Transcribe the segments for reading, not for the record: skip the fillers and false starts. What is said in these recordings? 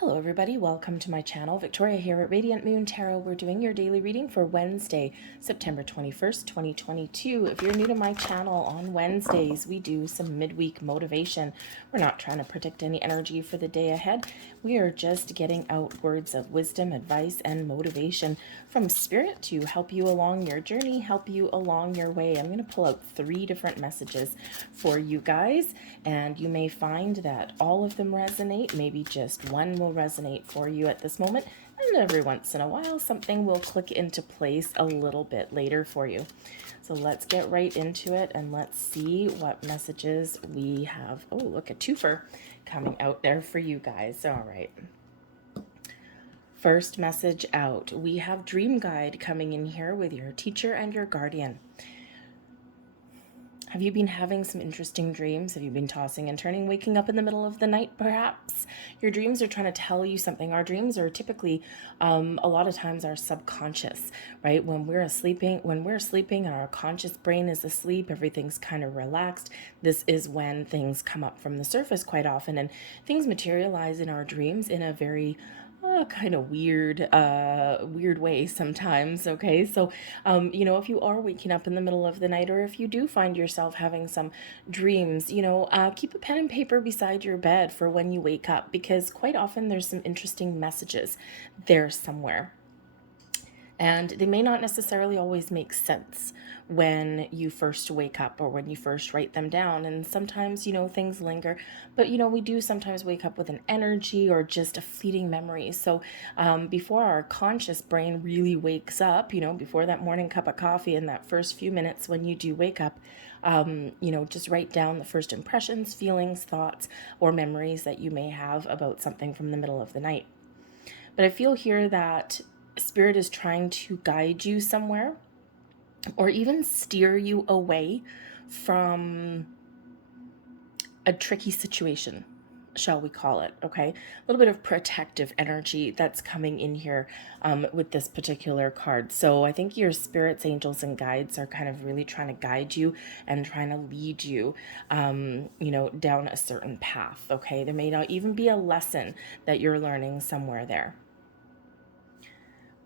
Hello everybody, welcome to my channel. Victoria here at Radiant Moon Tarot. We're doing your daily reading for Wednesday, September 21st, 2022. If you're new to my channel, on Wednesdays we do some midweek motivation. We're not trying to predict any energy for the day ahead. We are just getting out words of wisdom, advice, and motivation from Spirit to help you along your journey, help you along your way. I'm going to pull out 3 different messages for you guys, and you may find that all of them resonate. Maybe just one will resonate for you at this moment, and every once in a while something will click into place a little bit later for you. So let's get right into it and let's see what messages we have. Oh, look, a twofer coming out there for you guys. All right. First message out. We have Dream Guide coming in here with your teacher and your guardian. Have you been having some interesting dreams? Have you been tossing and turning, waking up in the middle of the night, perhaps? Your dreams are trying to tell you something. Our dreams are typically, a lot of times, our subconscious, right? When we're sleeping and our conscious brain is asleep, everything's kind of relaxed. This is when things come up from the surface quite often, and things materialize in our dreams in a very kind of weird way sometimes. Okay, so if you are waking up in the middle of the night, or if you do find yourself having some dreams, keep a pen and paper beside your bed for when you wake up, because quite often there's some interesting messages there somewhere. And they may not necessarily always make sense when you first wake up or when you first write them down. And sometimes, things linger. But, we do sometimes wake up with an energy or just a fleeting memory. So before our conscious brain really wakes up, before that morning cup of coffee and that first few minutes when you do wake up, just write down the first impressions, feelings, thoughts, or memories that you may have about something from the middle of the night. But I feel here that Spirit is trying to guide you somewhere, or even steer you away from a tricky situation, shall we call it, okay? A little bit of protective energy that's coming in here with this particular card. So I think your spirits, angels, and guides are kind of really trying to guide you and trying to lead you, down a certain path, okay? There may not even be a lesson that you're learning somewhere there.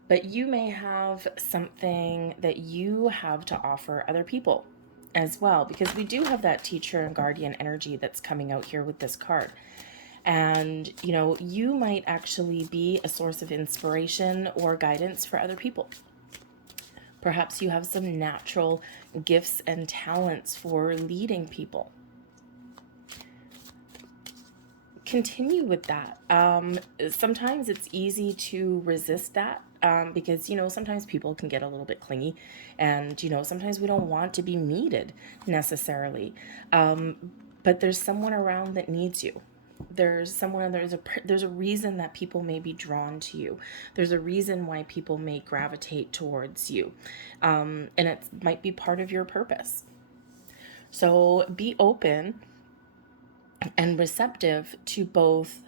But you may have something that you have to offer other people as well, because we do have that teacher and guardian energy that's coming out here with this card. And, you might actually be a source of inspiration or guidance for other people. Perhaps you have some natural gifts and talents for leading people. Continue with that. Sometimes it's easy to resist that because, sometimes people can get a little bit clingy, and, sometimes we don't want to be needed necessarily. But there's someone around that needs you. There's a reason that people may be drawn to you. There's a reason why people may gravitate towards you. And it might be part of your purpose. So be open and receptive to both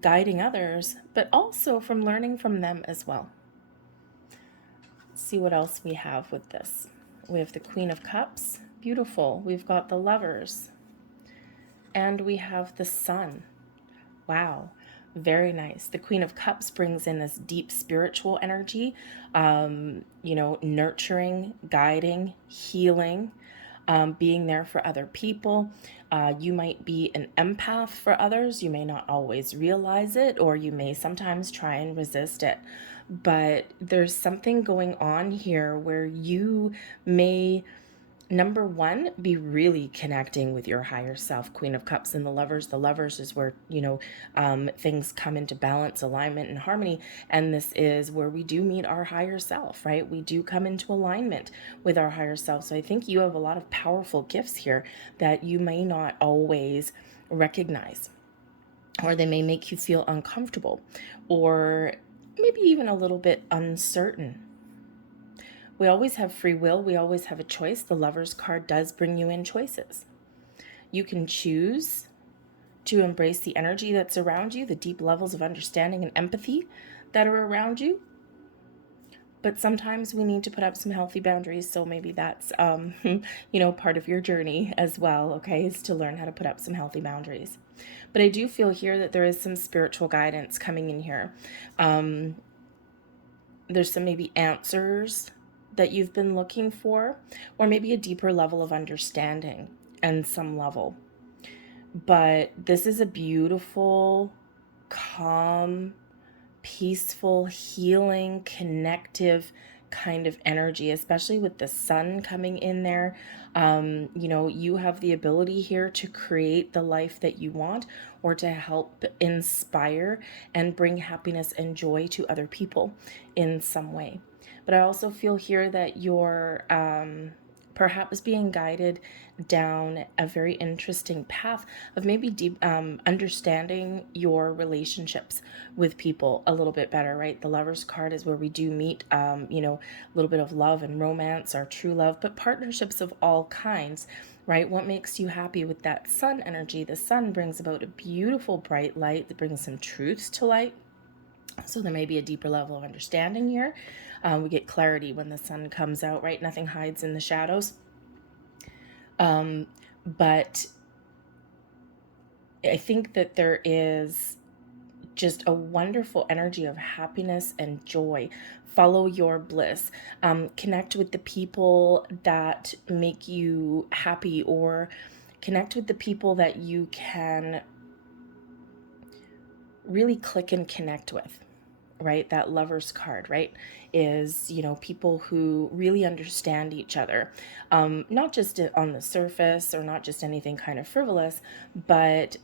guiding others, but also from learning from them as well. Let's see what else we have with this. We have the Queen of Cups, beautiful. We've got the Lovers, and we have the Sun. Wow, very nice. The Queen of Cups brings in this deep spiritual energy, nurturing, guiding, healing, being there for other people. You might be an empath for others. You may not always realize it, or you may sometimes try and resist it. But there's something going on here where you may, number one, be really connecting with your higher self. Queen of Cups and the Lovers is where, things come into balance, alignment, and harmony. And this is where we do meet our higher self, right? We do come into alignment with our higher self. So I think you have a lot of powerful gifts here that you may not always recognize, or they may make you feel uncomfortable, or maybe even a little bit uncertain. We always have free will. We always have a choice. The Lovers card does bring you in choices. You can choose to embrace the energy that's around you, the deep levels of understanding and empathy that are around you, but sometimes we need to put up some healthy boundaries. So maybe that's, part of your journey as well, okay, is to learn how to put up some healthy boundaries. But I do feel here that there is some spiritual guidance coming in here. There's some maybe answers that you've been looking for, or maybe a deeper level of understanding and some level. But this is a beautiful, calm, peaceful, healing, connective kind of energy, especially with the sun coming in there. You have the ability here to create the life that you want, or to help inspire and bring happiness and joy to other people in some way. But I also feel here that you're perhaps being guided down a very interesting path of maybe deep understanding your relationships with people a little bit better, right? The Lover's card is where we do meet, a little bit of love and romance, our true love, but partnerships of all kinds, right? What makes you happy with that sun energy? The sun brings about a beautiful bright light that brings some truths to light. So there may be a deeper level of understanding here. We get clarity when the sun comes out, right? Nothing hides in the shadows. But I think that there is just a wonderful energy of happiness and joy. Follow your bliss. Connect with the people that make you happy, or connect with the people that you can really click and connect with, right? That Lover's card, right, is, people who really understand each other, not just on the surface, or not just anything kind of frivolous, but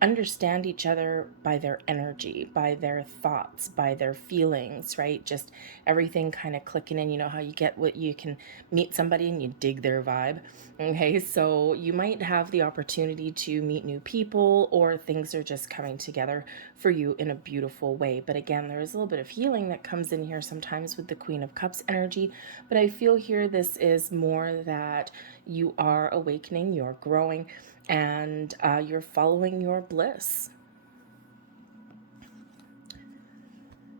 understand each other by their energy, by their thoughts, by their feelings, right? Just everything kind of clicking in. You know how you get what you can meet somebody and you dig their vibe. Okay, so you might have the opportunity to meet new people, or things are just coming together for you in a beautiful way. But again, there is a little bit of healing that comes in here sometimes with the Queen of Cups energy. But I feel here this is more that you are awakening, you're growing, and you're following your bliss.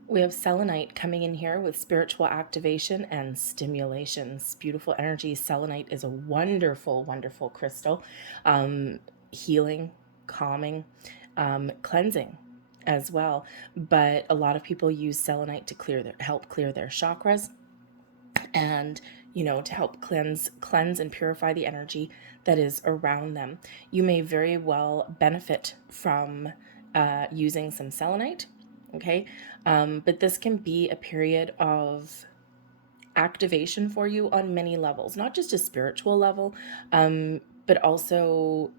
We have selenite coming in here with spiritual activation and stimulations. Beautiful energy. Selenite is a wonderful, wonderful crystal. Healing, calming, cleansing as well. But a lot of people use selenite to help clear their chakras, and to help cleanse and purify the energy that is around them. You may very well benefit from using some selenite, okay? But this can be a period of activation for you on many levels, not just a spiritual level, but also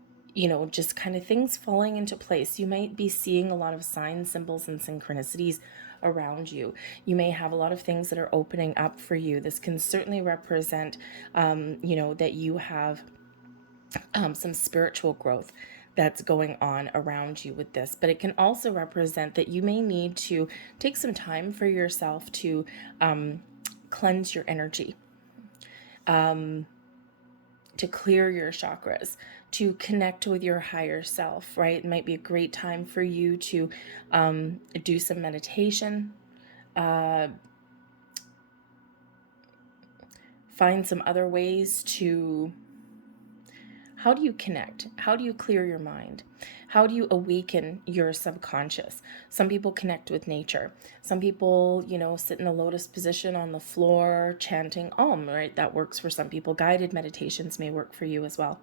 just kind of things falling into place. You might be seeing a lot of signs, symbols, and synchronicities around you. You may have a lot of things that are opening up for you. This can certainly represent, that you have some spiritual growth that's going on around you with this. But it can also represent that you may need to take some time for yourself to cleanse your energy, to clear your chakras, to connect with your higher self, right? It might be a great time for you to do some meditation, find some other ways to, how do you connect? How do you clear your mind? How do you awaken your subconscious? Some people connect with nature. Some people, sit in a lotus position on the floor chanting Om, right? That works for some people. Guided meditations may work for you as well.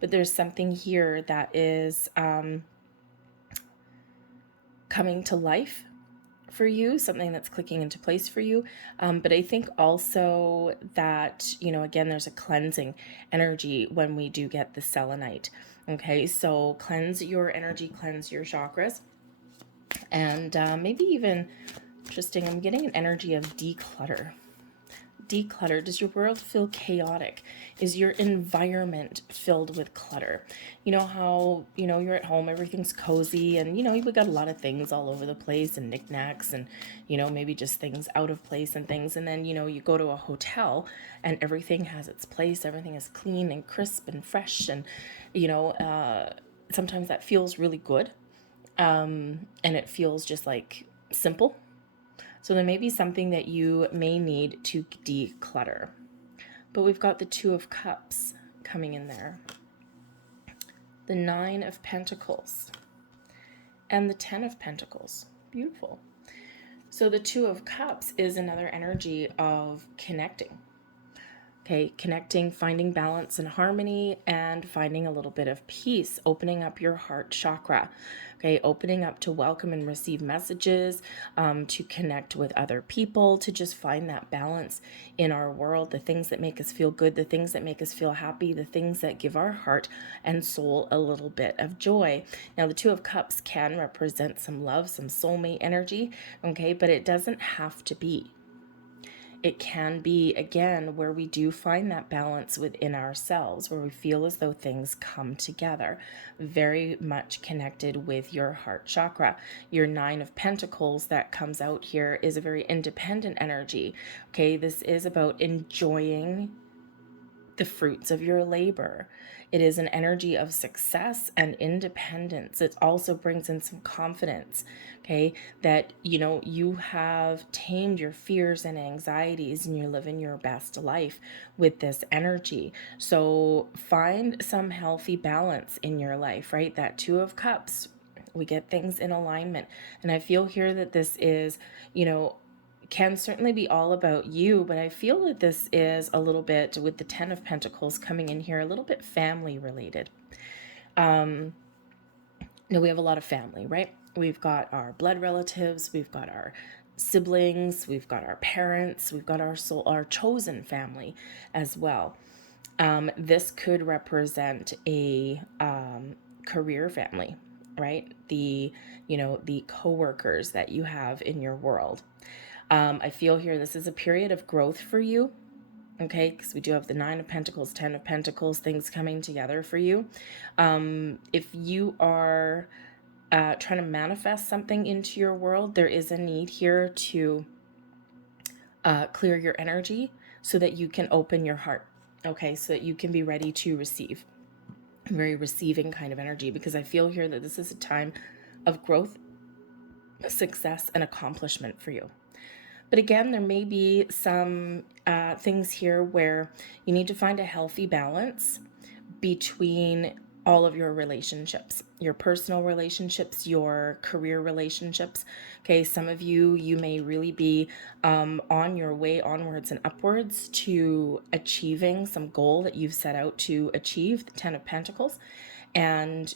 But there's something here that is coming to life for you, something that's clicking into place for you. But I think also that, again, there's a cleansing energy when we do get the selenite. Okay, so cleanse your energy, cleanse your chakras. And maybe even, interesting, I'm getting an energy of declutter. Declutter. Does your world feel chaotic? Is your environment filled with clutter? You know how, you're at home, everything's cozy, and, we got a lot of things all over the place, and knickknacks, and, maybe just things out of place and things. And then, you go to a hotel and everything has its place. Everything is clean and crisp and fresh. And, sometimes that feels really good. And it feels just like simple. So there may be something that you may need to declutter. But we've got the Two of Cups coming in there, the Nine of Pentacles, and the Ten of Pentacles. Beautiful. So the Two of Cups is another energy of connecting. Okay, connecting, finding balance and harmony, and finding a little bit of peace, opening up your heart chakra. Okay, opening up to welcome and receive messages, to connect with other people, to just find that balance in our world, the things that make us feel good, the things that make us feel happy, the things that give our heart and soul a little bit of joy. Now, the Two of Cups can represent some love, some soulmate energy, okay, but it doesn't have to be. It can be, again, where we do find that balance within ourselves, where we feel as though things come together. Very much connected with your heart chakra. Your Nine of Pentacles that comes out here is a very independent energy. Okay, this is about enjoying the fruits of your labor. It is an energy of success and independence. It also brings in some confidence, okay, that, you have tamed your fears and anxieties and you're living your best life with this energy. So find some healthy balance in your life, right? That Two of Cups, we get things in alignment. And I feel here that this is, can certainly be all about you, but I feel that this is a little bit, with the Ten of Pentacles coming in here, a little bit family related. No, we have a lot of family, right? We've got our blood relatives, we've got our siblings, we've got our parents, we've got our chosen family as well. This could represent a career family, right? The coworkers that you have in your world. I feel here this is a period of growth for you, okay? Because we do have the Nine of Pentacles, Ten of Pentacles, things coming together for you. If you are trying to manifest something into your world, there is a need here to clear your energy so that you can open your heart, okay? So that you can be ready to receive. Very receiving kind of energy, because I feel here that this is a time of growth, success, and accomplishment for you. But again, there may be some things here where you need to find a healthy balance between all of your relationships, your personal relationships, your career relationships. Okay, some of you may really be on your way onwards and upwards to achieving some goal that you've set out to achieve, the Ten of Pentacles. And,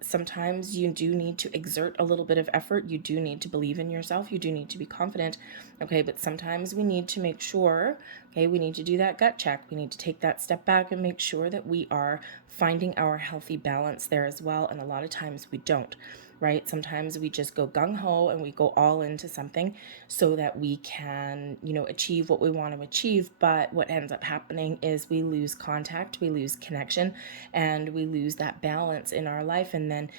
sometimes you do need to exert a little bit of effort. You do need to believe in yourself. You do need to be confident. Okay, but sometimes we need to make sure, okay, we need to do that gut check. We need to take that step back and make sure that we are finding our healthy balance there as well. And a lot of times we don't. Right? Sometimes we just go gung-ho and we go all into something so that we can, achieve what we want to achieve. But what ends up happening is we lose contact, we lose connection, and we lose that balance in our life. And then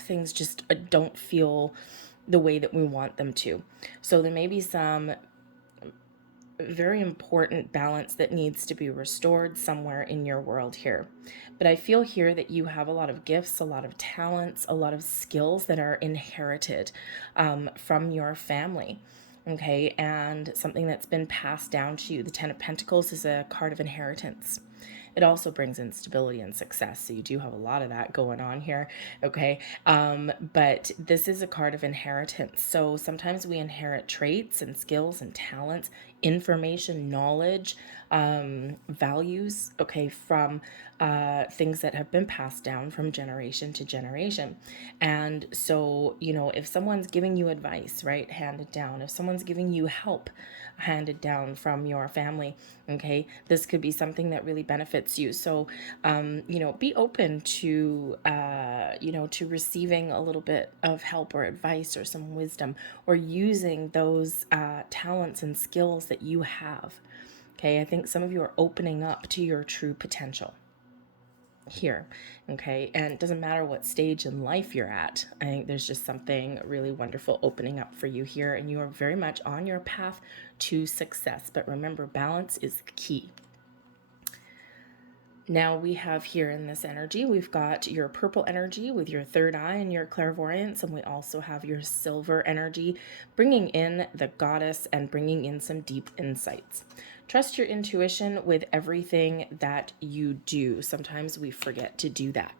things just don't feel the way that we want them to. So there may be some very important balance that needs to be restored somewhere in your world here. But I feel here that you have a lot of gifts, a lot of talents, a lot of skills that are inherited from your family. Okay, and something that's been passed down to you. The Ten of Pentacles is a card of inheritance. It also brings in stability and success. So you do have a lot of that going on here. Okay. But this is a card of inheritance. So sometimes we inherit traits and skills and talents, information, knowledge, values, okay, from things that have been passed down from generation to generation. And so, if someone's giving you advice, right, handed down, if someone's giving you help handed down from your family, okay, this could be something that really benefits you. So, be open to, to receiving a little bit of help or advice or some wisdom, or using those talents and skills that you have. Okay, I think some of you are opening up to your true potential here. Okay, and it doesn't matter what stage in life you're at. I think there's just something really wonderful opening up for you here, and you are very much on your path to success. But remember, balance is the key. Now we have here in this energy, we've got your purple energy with your third eye and your clairvoyance, and we also have your silver energy, bringing in the goddess and bringing in some deep insights. Trust your intuition with everything that you do. Sometimes we forget to do that.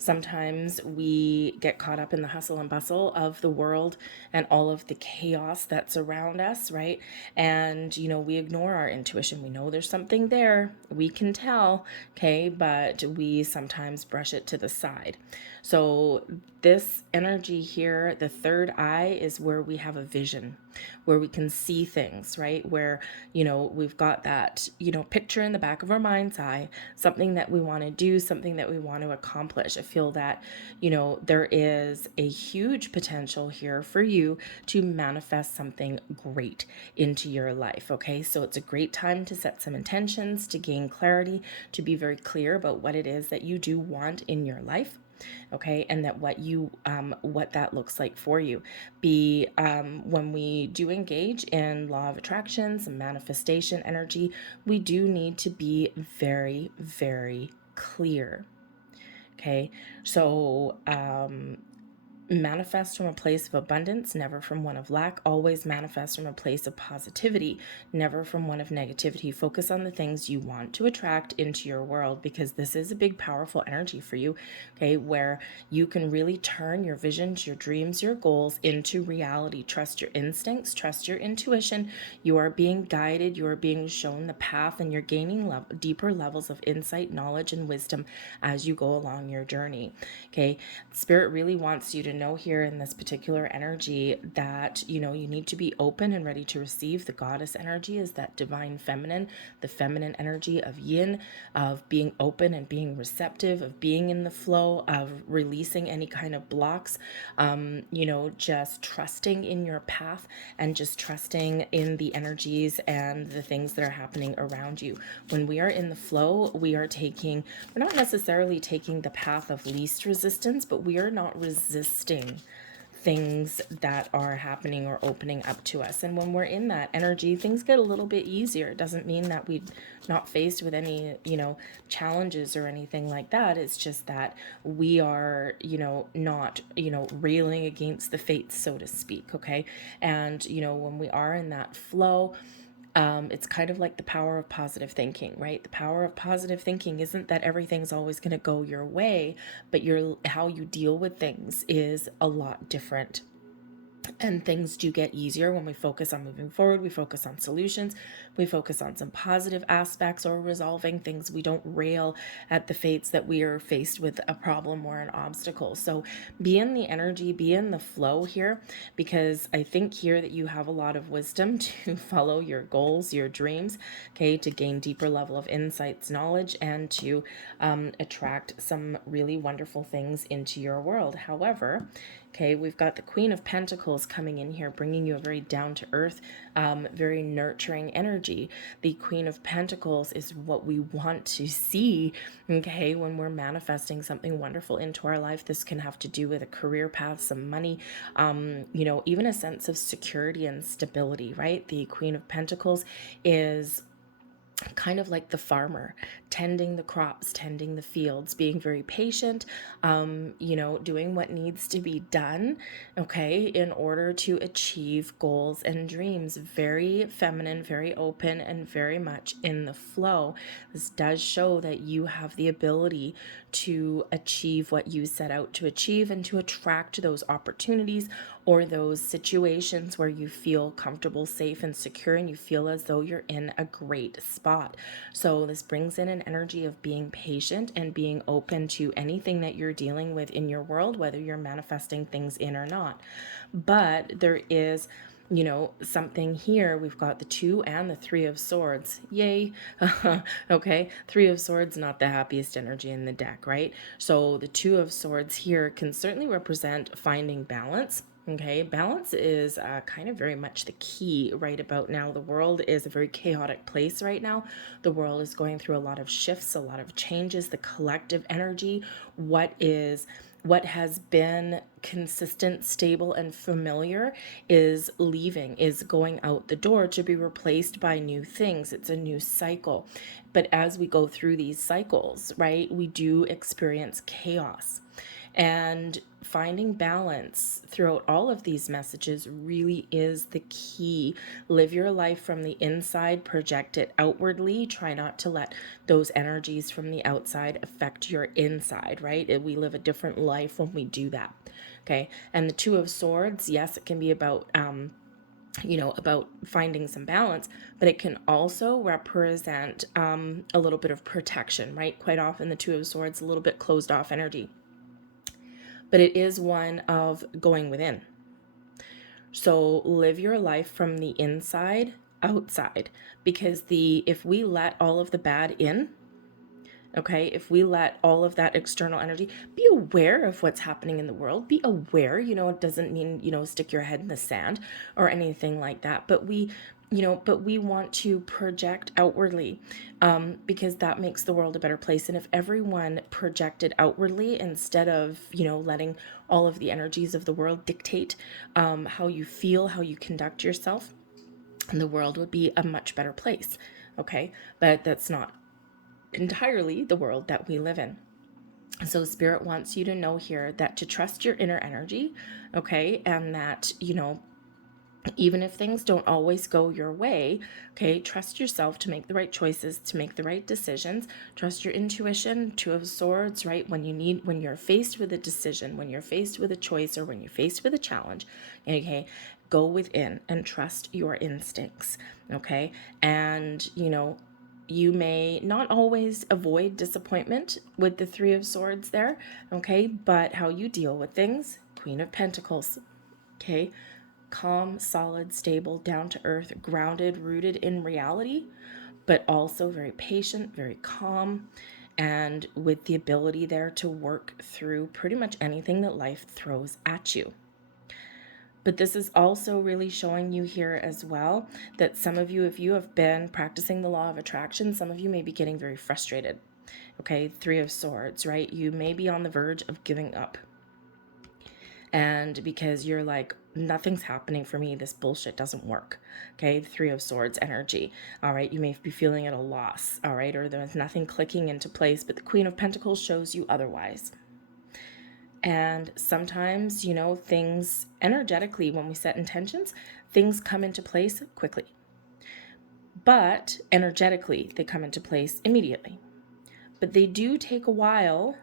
Sometimes we get caught up in the hustle and bustle of the world and all of the chaos that's around us, right? And, we ignore our intuition. We know there's something there. We can tell, okay? But we sometimes brush it to the side. So, this energy here, the third eye, is where we have a vision, where we can see things, right? Where, we've got that, picture in the back of our mind's eye, something that we want to do, something that we want to accomplish. I feel that, there is a huge potential here for you to manifest something great into your life. Okay. So it's a great time to set some intentions, to gain clarity, to be very clear about what it is that you do want in your life. Okay, and that what that looks like for you. When we do engage in law of attraction, some manifestation energy, we do need to be very, very clear. Okay, so manifest from a place of abundance, never from one of lack. Always manifest from a place of positivity, never from one of negativity. Focus on the things you want to attract into your world, because this is a big, powerful energy for you, okay, where you can really turn your visions, your dreams, your goals into reality. Trust your instincts, trust your intuition. You are being guided, you are being shown the path, and you're gaining deeper levels of insight, knowledge, and wisdom as you go along your journey. Okay, Spirit really wants you to know here in this particular energy that, you need to be open and ready to receive. The goddess energy is that divine feminine, the feminine energy of yin, of being open and being receptive, of being in the flow, of releasing any kind of blocks, just trusting in your path and just trusting in the energies and the things that are happening around you. When we are in the flow, we're not necessarily taking the path of least resistance, but we are not resisting things that are happening or opening up to us. And when we're in that energy, things get a little bit easier. It doesn't mean that we're not faced with any, challenges or anything like that. It's just that we are, not, railing against the fates, so to speak. Okay. And, when we are in that flow, it's kind of like the power of positive thinking, right? The power of positive thinking isn't that everything's always going to go your way, but how you deal with things is a lot different. And things do get easier when we focus on moving forward. We focus on solutions. We focus on some positive aspects or resolving things. We don't rail at the fates that we are faced with a problem or an obstacle. So be in the energy, be in the flow here, because I think here that you have a lot of wisdom to follow your goals, your dreams, okay, to gain deeper level of insights, knowledge, and to attract some really wonderful things into your world. However, okay, we've got the Queen of Pentacles coming in here, bringing you a very down-to-earth, very nurturing energy. The Queen of Pentacles is what we want to see, okay, when we're manifesting something wonderful into our life. This can have to do with a career path, some money, even a sense of security and stability, right? The Queen of Pentacles is kind of like the farmer, tending the crops, tending the fields, being very patient, doing what needs to be done, okay, in order to achieve goals and dreams. Very feminine, very open, and very much in the flow. This does show that you have the ability to achieve what you set out to achieve and to attract those opportunities or those situations where you feel comfortable, safe, and secure, and you feel as though you're in a great spot. So this brings in an energy of being patient and being open to anything that you're dealing with in your world, whether you're manifesting things in or not. But there is something here. We've got the 2 and the 3 of swords. Yay. Okay. 3 of swords, not the happiest energy in the deck, right? So the 2 of swords here can certainly represent finding balance. Okay, balance is kind of very much the key right about now. The world is a very chaotic place right now. The world is going through a lot of shifts, a lot of changes. The collective energy, what is What has been consistent, stable, and familiar is leaving, is going out the door to be replaced by new things. It's a new cycle. But as we go through these cycles, right, we do experience chaos. And finding balance throughout all of these messages really is the key. Live your life from the inside, project it outwardly. Try not to let those energies from the outside affect your inside, right? We live a different life when we do that. Okay. And the Two of Swords, yes, it can be about about finding some balance, but it can also represent a little bit of protection, right? Quite often the Two of Swords, a little bit closed off energy, but it is one of going within. So live your life from the inside outside, because if we let all of the bad in, okay, if we let all of that external energy, be aware of what's happening in the world, be aware, it doesn't mean, stick your head in the sand or anything like that, but we want to project outwardly, because that makes the world a better place. And if everyone projected outwardly instead of, letting all of the energies of the world dictate how you feel, how you conduct yourself, the world would be a much better place. Okay, but that's not entirely the world that we live in. So Spirit wants you to know here that to trust your inner energy, okay, and that, even if things don't always go your way, okay, trust yourself to make the right choices, to make the right decisions. Trust your intuition. Two of Swords, right? When you're faced with a decision, when you're faced with a choice, or when you're faced with a challenge, okay, go within and trust your instincts, okay? And, you may not always avoid disappointment with the Three of Swords there, okay? But how you deal with things, Queen of Pentacles, okay? Calm, solid, stable, down to earth, grounded, rooted in reality, but also very patient, very calm, and with the ability there to work through pretty much anything that life throws at you. But this is also really showing you here as well that some of you, if you have been practicing the law of attraction, some of you may be getting very frustrated. Okay, Three of Swords, right? You may be on the verge of giving up. And because you're like, nothing's happening for me, this bullshit doesn't work. Okay, Three of Swords energy. All right, you may be feeling at a loss. All right, or there's nothing clicking into place, but the Queen of Pentacles shows you otherwise. And sometimes, things energetically, when we set intentions, things come into place quickly. But energetically, they come into place immediately. But they do take a while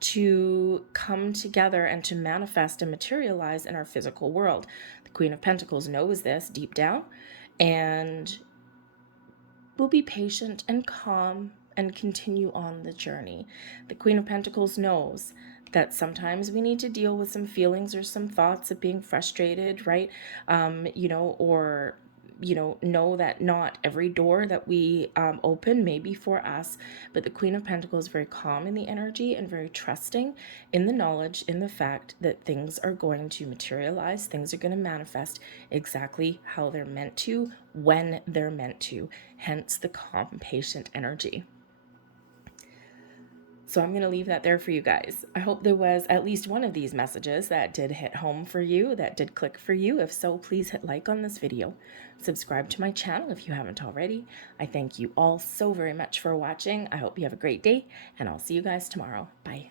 to come together and to manifest and materialize in our physical world. The Queen of Pentacles knows this deep down and will be patient and calm and continue on the journey. The Queen of Pentacles knows that sometimes we need to deal with some feelings or some thoughts of being frustrated, right? Or know that not every door that we open may be for us, but the Queen of Pentacles is very calm in the energy and very trusting in the knowledge, in the fact that things are going to materialize, things are going to manifest exactly how they're meant to, when they're meant to, hence the calm, patient energy. So I'm going to leave that there for you guys. I hope there was at least one of these messages that did hit home for you, that did click for you. If so, please hit like on this video. Subscribe to my channel if you haven't already. I thank you all so very much for watching. I hope you have a great day, and I'll see you guys tomorrow. Bye.